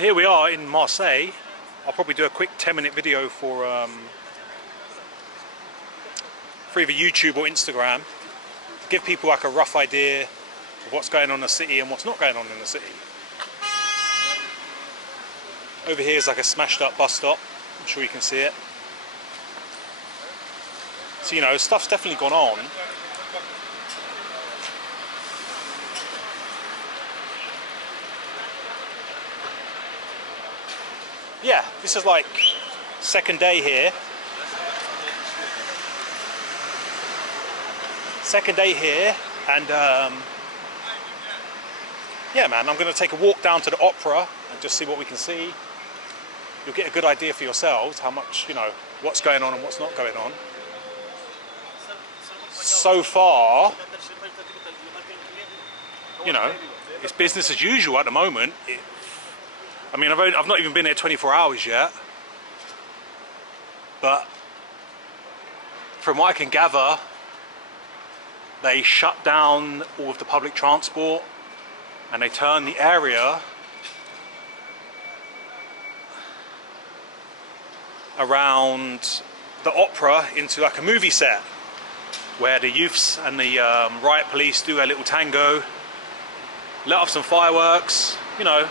So here we are in Marseille. I'll probably do a quick 10-minute video for either YouTube or Instagram. Give people like a rough idea of what's going on in the city and what's not going on in the city. Over here is like a smashed up bus stop. I'm sure you can see it. So, you know, stuff's definitely gone on. Yeah, this is like second day here. Second day here, and yeah, man, I'm going to take a walk down to the opera and just see what we can see. You'll get a good idea for yourselves how much, you know, what's going on and what's not going on. So far, you know, it's business as usual at the moment. I mean, I've not even been here 24 hours yet, but from what I can gather, they shut down all of the public transport and they turned the area around the opera into like a movie set where the youths and the riot police do a little tango, let off some fireworks, you know,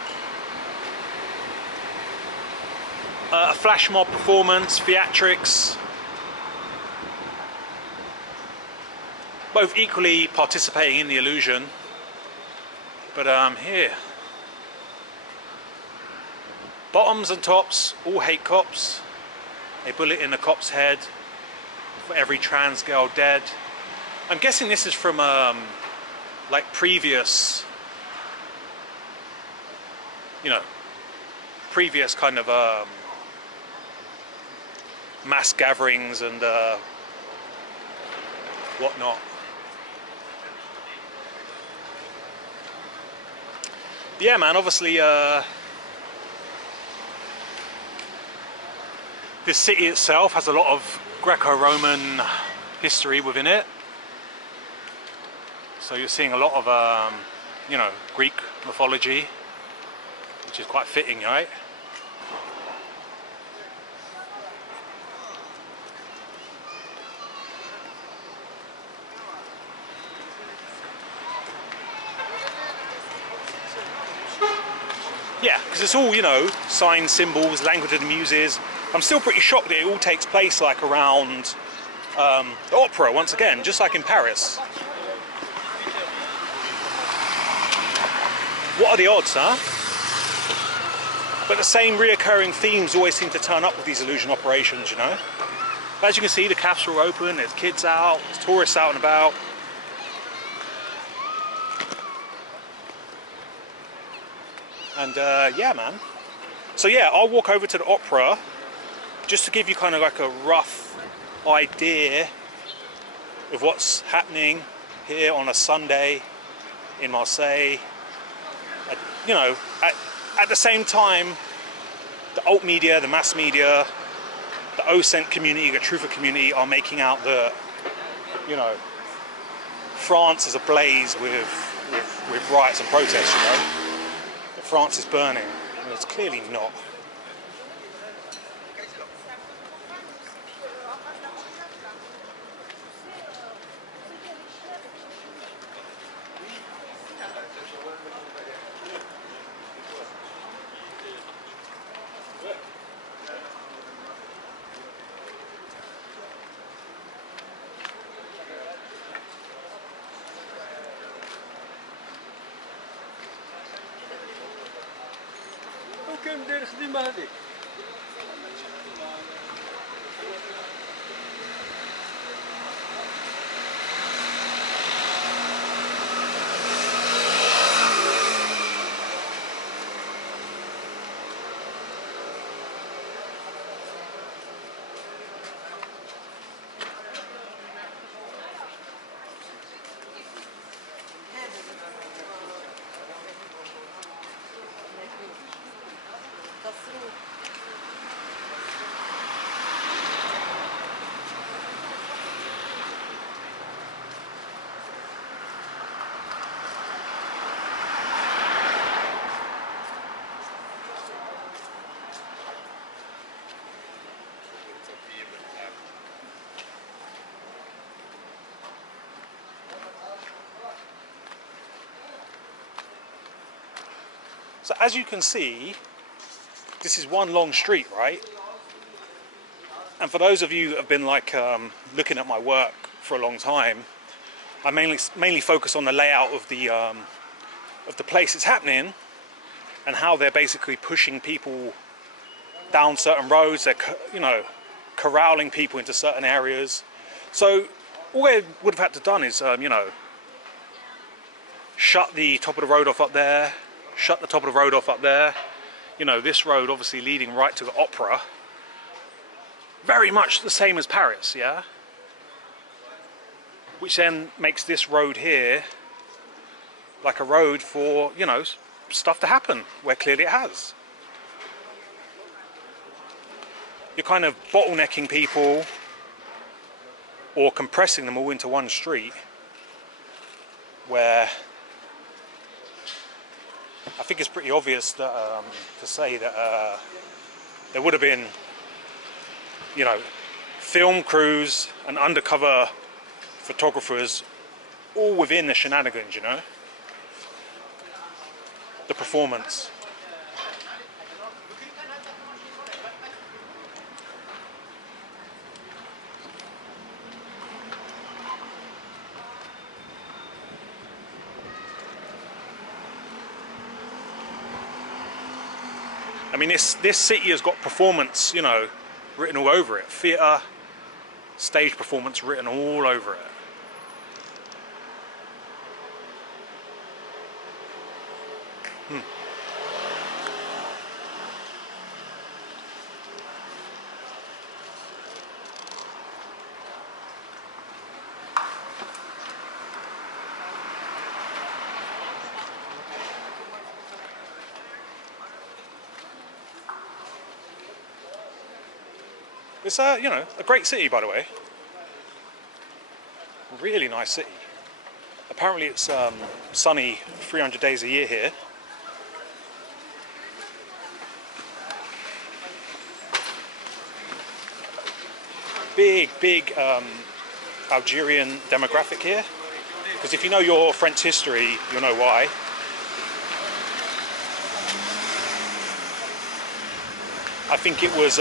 a flash mob performance, theatrics, both equally participating in the illusion. But here, bottoms and tops all hate cops. A bullet in a cop's head for every trans girl dead. I'm guessing this is from like previous, you know, previous kind of mass gatherings and whatnot. Yeah, man, obviously this city itself has a lot of Greco-Roman history within it. So you're seeing a lot of, you know, Greek mythology, which is quite fitting, right? Yeah, because it's all, you know, signs, symbols, language of the muses. I'm still pretty shocked that it all takes place like around the opera, once again, just like in Paris. What are the odds, huh? But the same reoccurring themes always seem to turn up with these illusion operations, you know? As you can see, the cafes are open, there's kids out, there's tourists out and about. And yeah, man. So yeah, I'll walk over to the opera just to give you kind of like a rough idea of what's happening here on a Sunday in Marseille. You know, at the same time, the alt media, the mass media, the OSENT community, the truther community are making out that, you know, France is ablaze with riots and protests, you know. That France is burning. And it's clearly not. كم داير الخدمة هذيك؟ So as you can see, this is one long street, right? And for those of you that have been like looking at my work for a long time, I mainly focus on the layout of the place it's happening and how they're basically pushing people down certain roads. They're, you know, corralling people into certain areas. So all they would have had to done is, you know, shut the top of the road off up there, shut the top of the road off up there. You know, this road obviously leading right to the opera. Very much the same as Paris, yeah? Which then makes this road here like a road for, you know, stuff to happen, where clearly it has. You're kind of bottlenecking people or compressing them all into one street, where I think it's pretty obvious that to say that there would have been, you know, film crews and undercover photographers all within the shenanigans, you know, the performance. I mean, this city has got performance, you know, written all over it. Theatre, stage performance written all over it. It's you know, a great city, by the way. Really nice city. Apparently it's sunny 300 days a year here. Big Algerian demographic here. Because if you know your French history, you'll know why. I think it was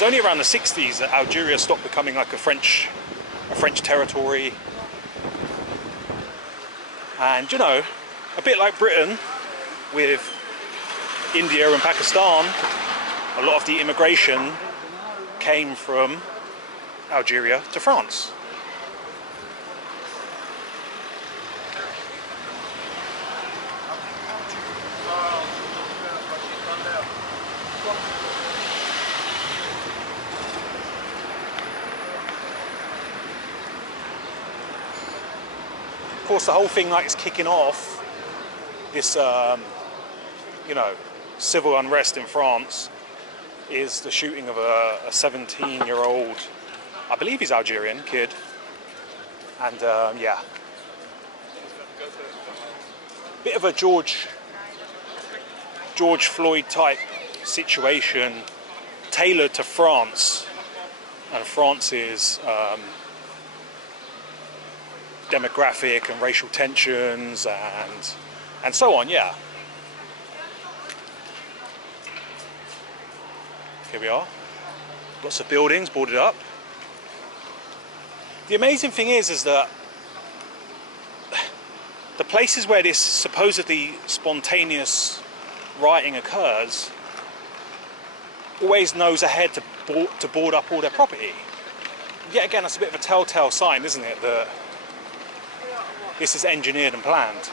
only around the 60s that Algeria stopped becoming like a French territory. And, you know, a bit like Britain with India and Pakistan, a lot of the immigration came from Algeria to France. Of course, the whole thing like is kicking off this, you know, civil unrest in France is the shooting of a 17-year-old, I believe he's Algerian, kid, and yeah, bit of a George Floyd type situation, tailored to France and France's demographic and racial tensions and so on, yeah. Here we are. Lots of buildings boarded up. The amazing thing is that the places where this supposedly spontaneous rioting occurs always knows ahead to board up all their property. Yet again, that's a bit of a telltale sign, isn't it, that this is engineered and planned.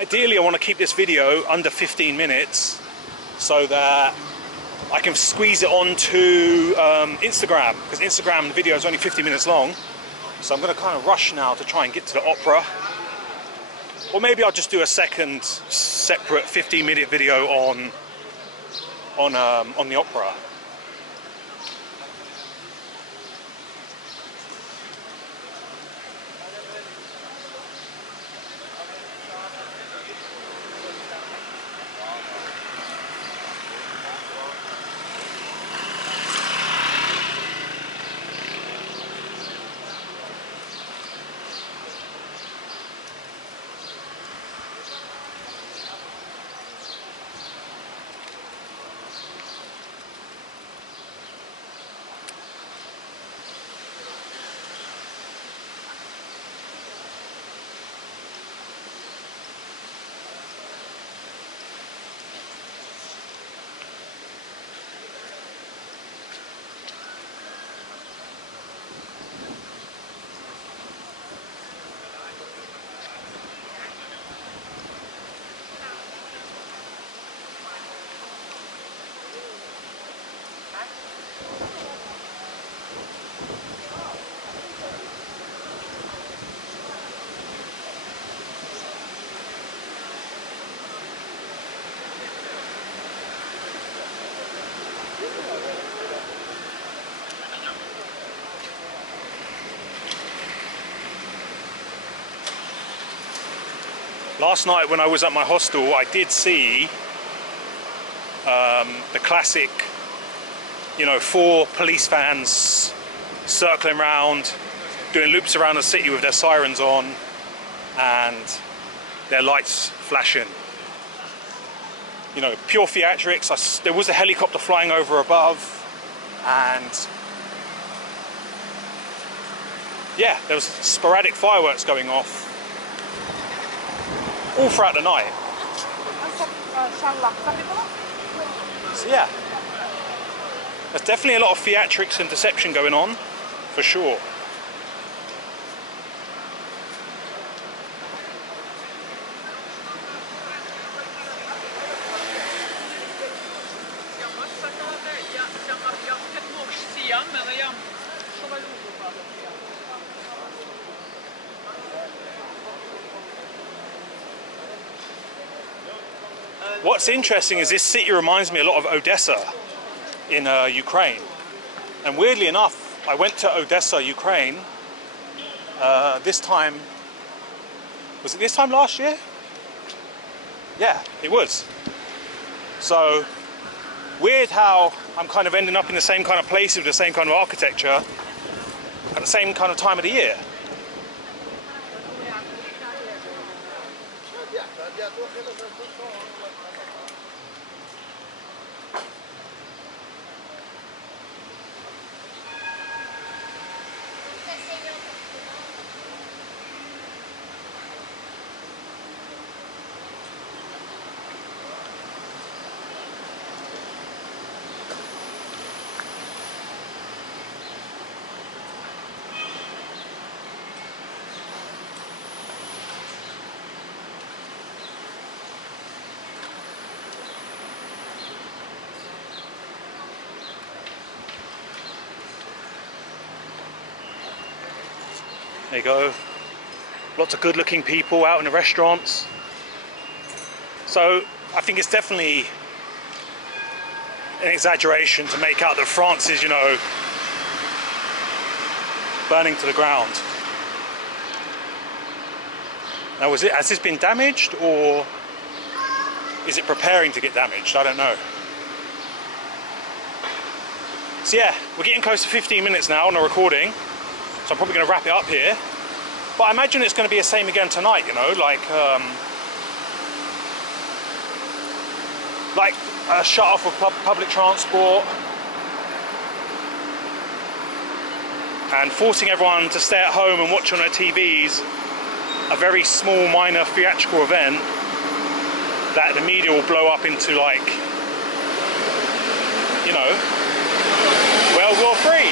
Ideally, I want to keep this video under 15 minutes so that I can squeeze it onto Instagram, because Instagram video is only 50 minutes long. So I'm going to kind of rush now to try and get to the opera. Or maybe I'll just do a second separate 15-minute video on the opera. Last night when I was at my hostel, I did see the classic, you know, 4 police vans circling around, doing loops around the city with their sirens on and their lights flashing. You know, pure theatrics. There was a helicopter flying over above, and yeah, there was sporadic fireworks going off all throughout the night. So yeah, there's definitely a lot of theatrics and deception going on, for sure. What's interesting is this city reminds me a lot of Odessa in Ukraine. And weirdly enough, I went to Odessa, Ukraine, this time, was it this time last year? Yeah, it was. So, weird how I'm kind of ending up in the same kind of place with the same kind of architecture at the same kind of time of the year. There you go. Lots of good looking people out in the restaurants. So I think it's definitely an exaggeration to make out that France is, you know, burning to the ground. Now, has this been damaged, or is it preparing to get damaged? I don't know. So yeah, we're getting close to 15 minutes now on the recording. So I'm probably going to wrap it up here. But I imagine it's going to be the same again tonight, you know, like a shut off of public transport and forcing everyone to stay at home and watch on their TVs a very small, minor theatrical event that the media will blow up into, like, you know, World War III.